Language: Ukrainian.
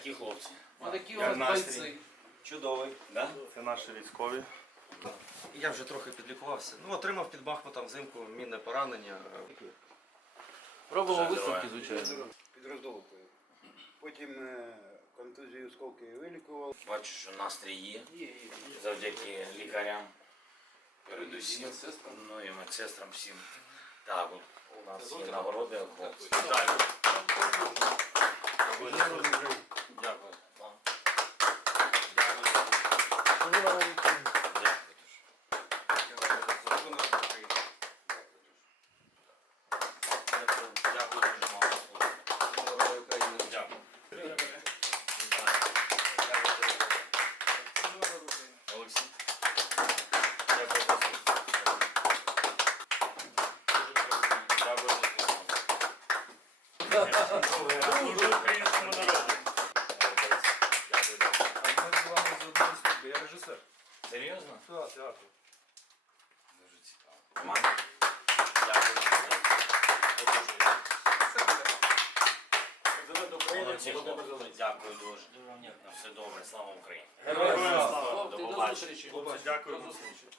Отакі хлопці. Отакі у Як нас настрій? бойці. Чудовий. Да? Це наші військові. Я вже трохи підлікувався. Ну, отримав під Бахмутом взимку мінне поранення. Робимо Бажаю висновки, здоров'я. звичайно. Під Роздолукою. Потім контузію осколки вилікував. Бачу, що настрій є. Завдяки лікарям. Передусім. Ну і медсестрам всім. Так, от у нас є нагороди, хлопці. Вітаю. Дякую. Дякую. Дякую. Дякую дуже мало. Дякую. Олексій. Дякую за службу. Дякую за службу. Служу українському народу. Ми з вами з одної служби, я режисер. Серйозно? Так, театр. Дуже цікаво. Команда? Дякую. Молодці, хлопці. Дякую дуже. Все добре, слава Україні. Хлопці, До до побачення. зустрічі. Дякую.